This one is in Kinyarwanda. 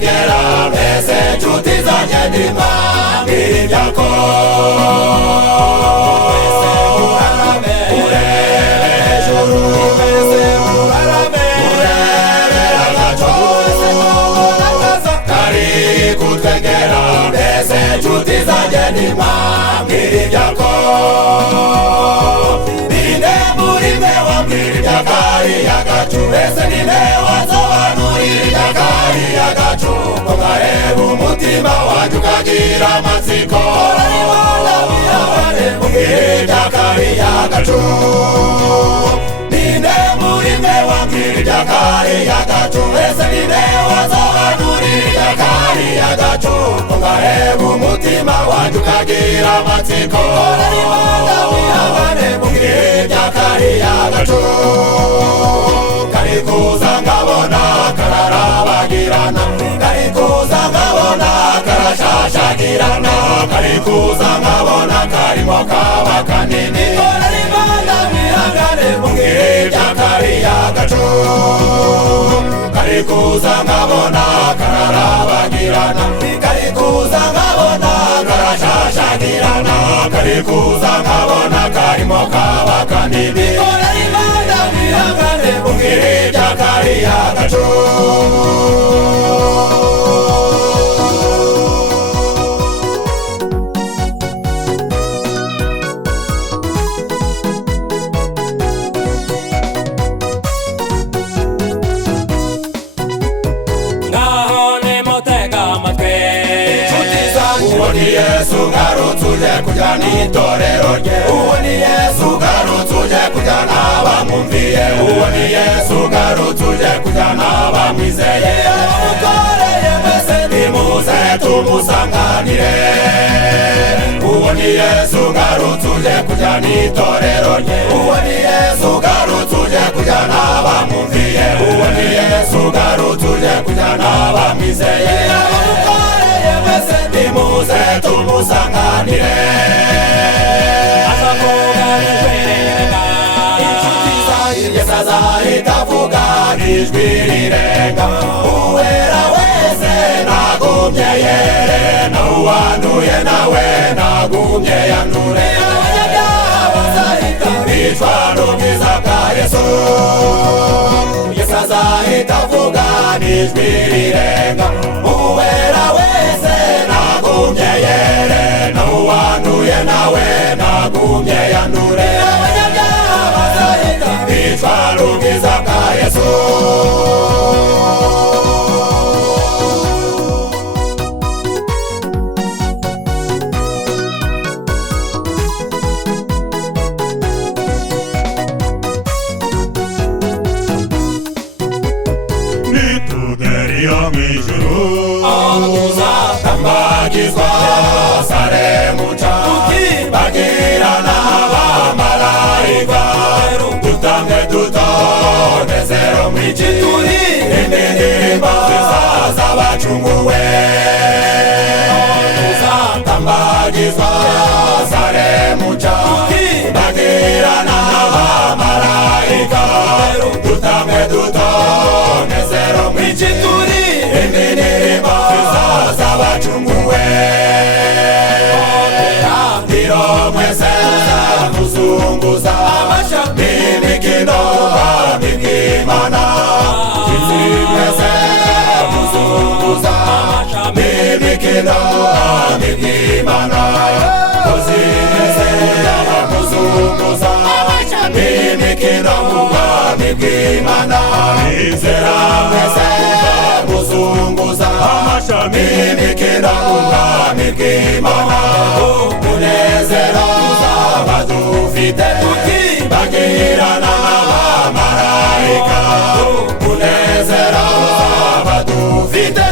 kutegera mbese nshuti zanjye nimwambwira ibyako mwese muharame urebe hejuru mwese muharame urebe agaco mwese mubonakaza kari kutegera mbese nshuti zanjye nimwambwira ibyako ninde muri mwe wambwira ibyakari agacu ese ninde wansobanurira ibyakari agacu ko nkareba umutima wanjye ukagira amatsiko mbwira ibyakari agacu ninde muri mwe wambwira ibyakari agacu ese ninde wansobanurira ibyakari agacu ko nkareba umutima wanjye ukagira amatsiko mbwira ibyakari agacu kari kuza ngabona kararabagirana kari kuza ngabona karashashagirana kari kuza ngabona karimo kaba kanini mbwira ibyakari agacu kari kuza ngabona kararabagirana kari kuza ngabona karashashagirana kari kuza ngabona karimo kaba kanini mbwira ibyakari agacu uwo ni Yesu ugarutse uje kujyana itorero rye uwo ni Yesu ugarutse uje kujyana abamwumviye uwo ni Yesu ugarutse uje kujyana abamwizeye abamukoreye mbese nimuze tumusanganire uwo ni Yesu ugarutse uje kujyana itorero rye uwo ni Yesu ugarutse uje kujyana abamwumviye uwo ni Yesu ugarutse uje kujyana abamwizeye nimuze tumusanganire inshuti zanjye azahita avuga ijwi rirenga uwera wese nagumye yere n'uwanduye nawe nagumye yandure abanyabyaha bazahita bicwa n'ubwiza bwa Yesu azahita avuga ijwi rirenga uwera wese nagumye yere n'uwanduye nawe nagumye yandure abanyabyaha bazahita bicwa n'ubwiza bwa Yesu tuzatambagizwa Yerusalemu nshya bagirana abamarayika dutange dutonezero mw'iki indirimbo zizaza bacunguwe tuzatambagizwa Yerusalemu nshya bagirana abamarayika dutange dutonezero mw'iki indirimbo zizaza bacunguwe ndiro mwese muzunguza n'imikino b'Imana inzi mwese muzunguza n'imikino b'Imana kozi mwese muzunguza n'imikino b'Imana izera mwese muzunguza n'imikino b'Imana munezero uzaba dufite bagirana n'abamarayika munezero uzaba dufite